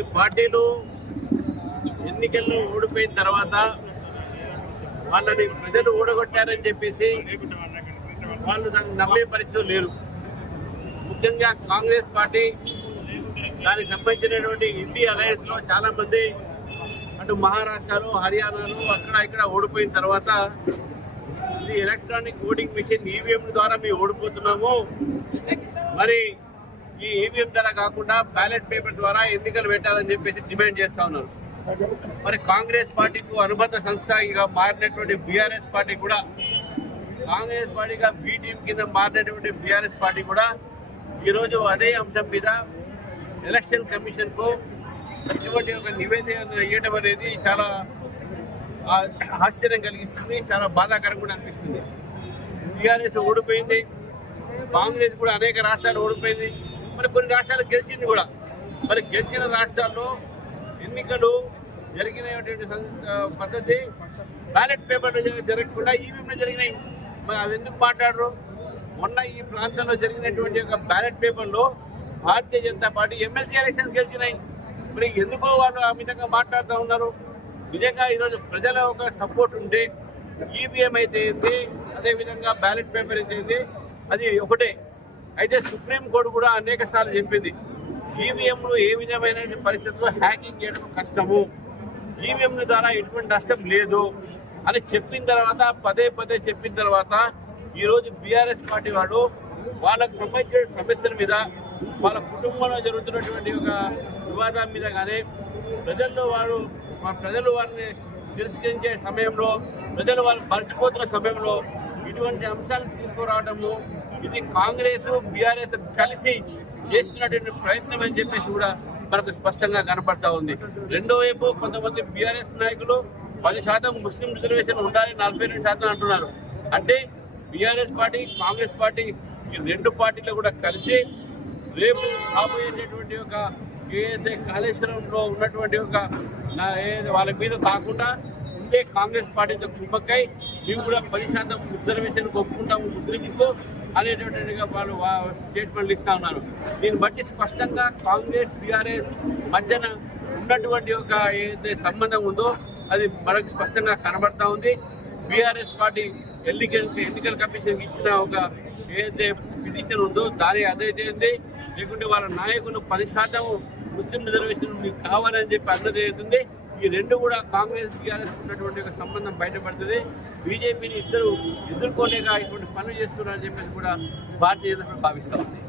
పార్టీలు ఎన్నికల్లో ఓడిపోయిన తర్వాత వాళ్ళని ప్రజలు ఓడగొట్టారని చెప్పేసి వాళ్ళు దాన్ని నమ్మే పరిస్థితులు లేరు. ముఖ్యంగా కాంగ్రెస్ పార్టీ దానికి సంబంధించినటువంటి ఇండి అలయన్స్లో చాలా మంది అటు మహారాష్ట్రలో హర్యానాలో అక్కడ ఇక్కడ ఓడిపోయిన తర్వాత ఇది ఎలక్ట్రానిక్ ఓటింగ్ మిషన్ ఈవీఎం ద్వారా మేము ఓడిపోతున్నాము. మరి ఈ ఈవీఎం ద్వారా కాకుండా బ్యాలెట్ పేపర్ ద్వారా ఎన్నికలు పెట్టాలని చెప్పేసి డిమాండ్ చేస్తా ఉన్నారు. మరి కాంగ్రెస్ పార్టీకు అనుబంధ సంస్థగా మారినటువంటి బీఆర్ఎస్ పార్టీ కూడా కాంగ్రెస్ పార్టీగా బీటీఎం టీం కింద మారినటువంటి బీఆర్ఎస్ పార్టీ కూడా ఈరోజు అదే అంశం మీద ఎలక్షన్ కమిషన్కు ఇటువంటి ఒక నివేదిక ఇవ్వడం అనేది చాలా ఆశ్చర్యం కలిగిస్తుంది చాలా బాధాకరం కూడా అనిపిస్తుంది. టీఆర్ఎస్ ఓడిపోయింది కాంగ్రెస్ కూడా అనేక రాష్ట్రాలు ఓడిపోయింది. మరి కొన్ని రాష్ట్రాలు గెలిచింది కూడా. మరి గెలిచిన రాష్ట్రాల్లో ఎన్నికలు జరిగినటువంటి పద్ధతి బ్యాలెట్ పేపర్ జరగకుండా ఈవీఎంలు జరిగినాయి. మరి అవి ఎందుకు మాట్లాడరు? మొన్న ఈ ప్రాంతంలో జరిగినటువంటి ఒక బ్యాలెట్ పేపర్లో Bharatiya Janata party MLC elections గెలిచినాయి. మరి ఎందుకో వాళ్ళు ఆ విధంగా మాట్లాడుతూ ఉన్నారు? నిజంగా ఈరోజు ప్రజల ఒక సపోర్ట్ ఉంటే ఈవీఎం అయితే అదేవిధంగా బ్యాలెట్ పేపర్ అయితే అది ఒకటే. అయితే సుప్రీంకోర్టు కూడా అనేక సార్లు చెప్పింది. ఈవీఎంలు ఏ విధమైన పరిస్థితుల్లో హ్యాకింగ్ చేయడం కష్టము. ఈవీఎంల ద్వారా ఎటువంటి నష్టం లేదు అని చెప్పిన తర్వాత పదే పదే చెప్పిన తర్వాత ఈరోజు బీఆర్ఎస్ పార్టీ వాడు వాళ్ళకు సంబంధించిన సమస్యల మీద వాళ్ళ కుటుంబంలో జరుగుతున్నటువంటి ఒక వివాదం మీద కానీ ప్రజల్లో వారు మా ప్రజలు వారిని తిరస్కరించే సమయంలో ప్రజలు వారు మర్చిపోతున్న సమయంలో ఇటువంటి అంశాలు తీసుకురావడము ఇది కాంగ్రెస్ బీఆర్ఎస్ కలిసి చేస్తున్నటువంటి ప్రయత్నం అని చెప్పేసి కూడా మనకు స్పష్టంగా కనపడతా ఉంది. రెండో వైపు కొంతమంది బీఆర్ఎస్ నాయకులు పది శాతం ముస్లిం రిజర్వేషన్ ఉండాలి నలభై రెండు శాతం అంటున్నారు. అంటే బీఆర్ఎస్ పార్టీ కాంగ్రెస్ పార్టీ ఈ రెండు పార్టీలు కూడా కలిసి రేపు రాబోయేటటువంటి ఒక ఏదైతే కాళేశ్వరంలో ఉన్నటువంటి ఒక నా వాళ్ళ మీద కాకుండా ముందే కాంగ్రెస్ పార్టీతో కుమ్మక్కై మేము కూడా పది శాతం రిజర్వేషన్ ఒప్పుకుంటాము ముస్లింలకు అనేటటువంటిగా వాళ్ళు స్టేట్మెంట్లు ఇస్తా ఉన్నారు. దీన్ని బట్టి స్పష్టంగా కాంగ్రెస్ బీఆర్ఎస్ మధ్యన ఉన్నటువంటి ఒక ఏదైతే సంబంధం ఉందో అది మనకు స్పష్టంగా కనబడతా ఉంది. బీఆర్ఎస్ పార్టీ ఎన్నికల ఎన్నికల కమిషన్ ఇచ్చిన ఒక ఏదైతే పిటిషన్ ఉందో దాని అదైతే లేకుంటే వాళ్ళ నాయకులు పది శాతం ముస్లిం రిజర్వేషన్ మీకు కావాలని చెప్పి అన్నది అవుతుంది ఈ రెండు కూడా కాంగ్రెస్ టీఆర్ఎస్ ఉన్నటువంటి ఒక సంబంధం బయటపడుతుంది. బీజేపీని ఇద్దరు ఎదుర్కోలేక ఇటువంటి పనులు చేస్తున్నారని చెప్పేసి కూడా భారతీయ జనతా పార్టీ ఉంది.